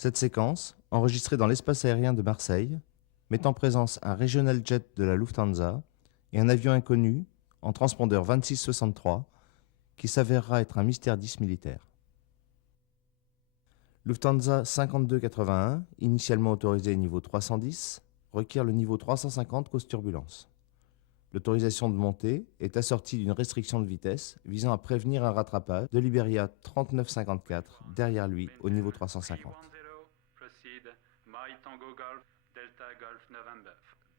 Cette séquence, enregistrée dans l'espace aérien de Marseille, met en présence un Regional Jet de la Lufthansa et un avion inconnu en transpondeur 2663 qui s'avérera être un mystère 10 militaire. Lufthansa 5281, initialement autorisé niveau 310, requiert le niveau 350 cause turbulence. L'autorisation de montée est assortie d'une restriction de vitesse visant à prévenir un rattrapage de l'Iberia 3954 derrière lui au niveau 350.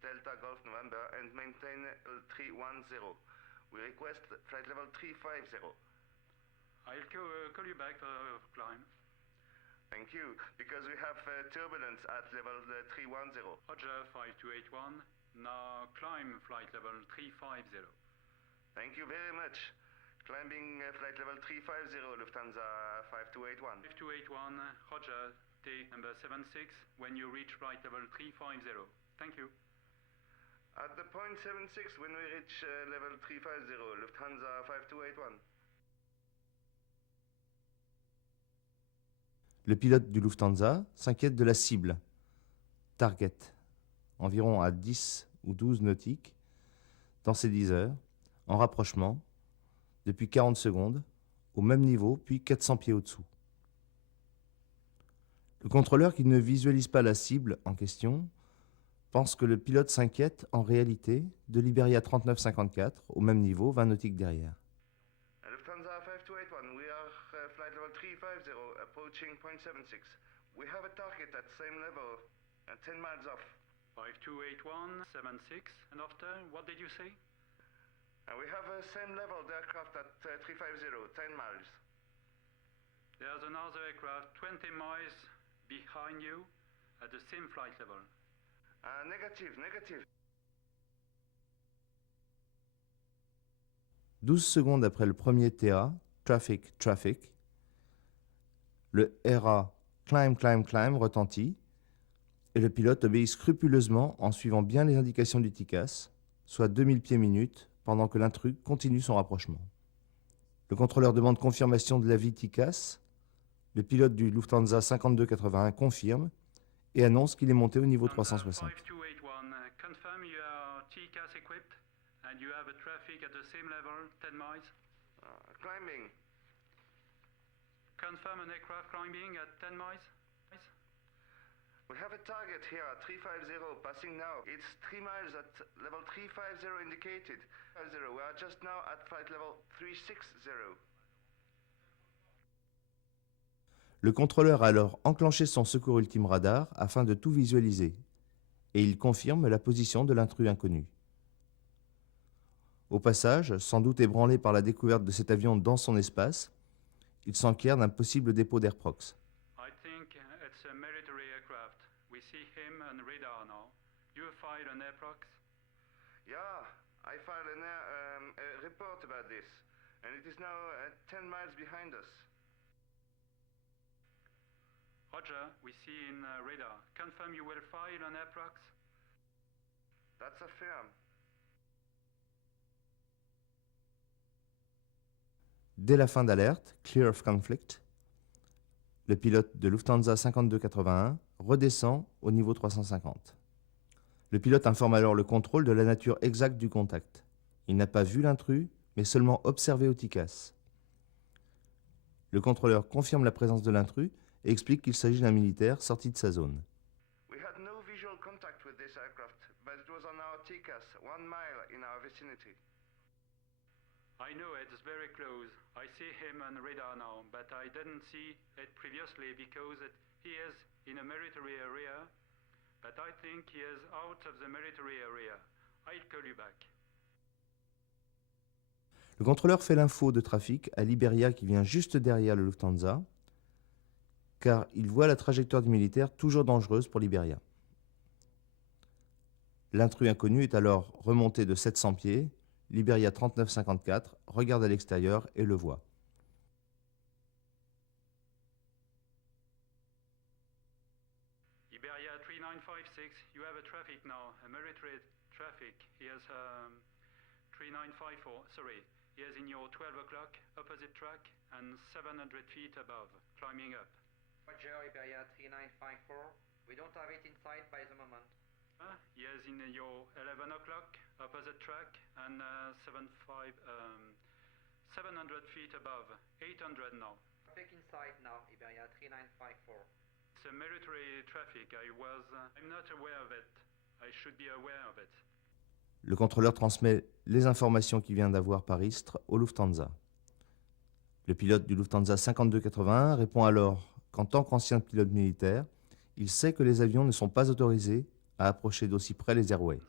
Delta Golf November and maintain 310. We request flight level 350. I'll call you back for climb. Thank you, because we have turbulence at level 310. Roger, 5281. Now climb flight level 350. Thank you very much. Climbing flight level 350, Lufthansa 5281. 5281, Roger, take number 76 when you reach flight level 350. Thank you. At the point 76 when we reach level 350, Lufthansa 5281. Le pilote du Lufthansa s'inquiète de la cible, target, environ à 10 ou 12 nautiques, dans ses 10 heures, en rapprochement, depuis 40 secondes, au même niveau, puis 400 pieds au-dessous. Le contrôleur qui ne visualise pas la cible en question pense que le pilote s'inquiète en réalité de l'Iberia 3954, au même niveau, 20 nautiques derrière. Lufthansa 5281, we are flight level 350, approaching point 76. We have a target at same level, 10 miles off. 5281, 76, and after, what did you say? We have a same level the aircraft at 350, 10 miles. There's another aircraft 20 miles behind you at the same flight level. Negative. 12 secondes après le premier TA, traffic, le RA climb retentit et le pilote obéit scrupuleusement en suivant bien les indications du TICAS, soit 2000 pieds minutes, pendant que l'intrus continue son rapprochement. Le contrôleur demande confirmation de l'avis TICAS. Le pilote du Lufthansa 5281 confirme et annonce qu'il est monté au niveau 360. 5281, confirm you are TCAS equipped and you have a traffic at the same level, 10 miles. Climbing. Confirm an aircraft climbing at 10 miles. We have a target here at 350, passing now. It's 3 miles at level 350 indicated. 50. We are just now at flight level 360. Le contrôleur a alors enclenché son secours ultime radar afin de tout visualiser, et il confirme la position de l'intrus inconnu. Au passage, sans doute ébranlé par la découverte de cet avion dans son espace, il s'enquiert d'un possible dépôt d'Airprox. I think it's a military aircraft. We see him on radar now. You file an Airprox? Yeah, I filed a report about this, and it is now 10 miles behind us. Roger, we see in radar. Confirm you will file an Airprox? That's affirm. Dès la fin d'alerte, clear of conflict, le pilote de Lufthansa 5281 redescend au niveau 350. Le pilote informe alors le contrôle de la nature exacte du contact. Il n'a pas vu l'intrus, mais seulement observé au TICAS. Le contrôleur confirme la présence de l'intrus et explique qu'il s'agit d'un militaire sorti de sa zone. We had no visual contact with this aircraft, but it was on our TCAS, 1 mile in our vicinity. I know it's very close. I see him on radar now, but I didn't see it previously because he is in a military area, but I think he is out of the military area. I'll call you back. Le contrôleur fait l'info de trafic à l'Iberia qui vient juste derrière le Lufthansa, car il voit la trajectoire du militaire toujours dangereuse pour l'Iberia. L'intrus inconnu est alors remonté de 700 pieds, l'Iberia 3954 regarde à l'extérieur et le voit. Iberia 3956, you have a traffic now, a military traffic. Here's 3954, sorry. Here's in your 12 o'clock, opposite track, and 700 feet above, climbing up. Roger, Iberia 3954. We don't have it inside by the moment. Yes, in your 11 o'clock opposite track and 700 feet above, 800 now. Traffic inside now, Iberia 3954. It's a military traffic. I'm not aware of it. I should be aware of it. Le contrôleur transmet les informations qu'il vient d'avoir par ISTRE au Lufthansa. Le pilote du Lufthansa 5281 répond alors qu'en tant qu'ancien pilote militaire, il sait que les avions ne sont pas autorisés à approcher d'aussi près les airways.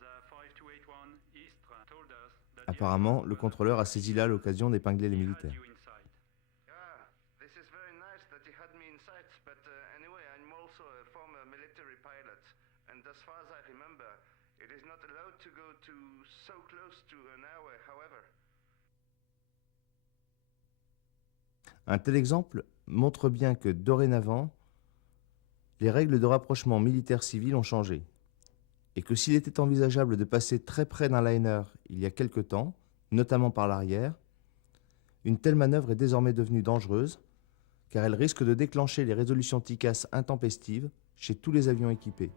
Apparemment, le contrôleur a saisi là l'occasion d'épingler les militaires. Yeah, this is very nice that he had me in sight, but anyway, I'm also a former military pilot, and as far as I remember, it is not allowed to go to so close to an airway, however. Un tel exemple montre bien que dorénavant, les règles de rapprochement militaire-civil ont changé, et que s'il était envisageable de passer très près d'un liner il y a quelque temps, notamment par l'arrière, une telle manœuvre est désormais devenue dangereuse, car elle risque de déclencher les résolutions TICAS intempestives chez tous les avions équipés.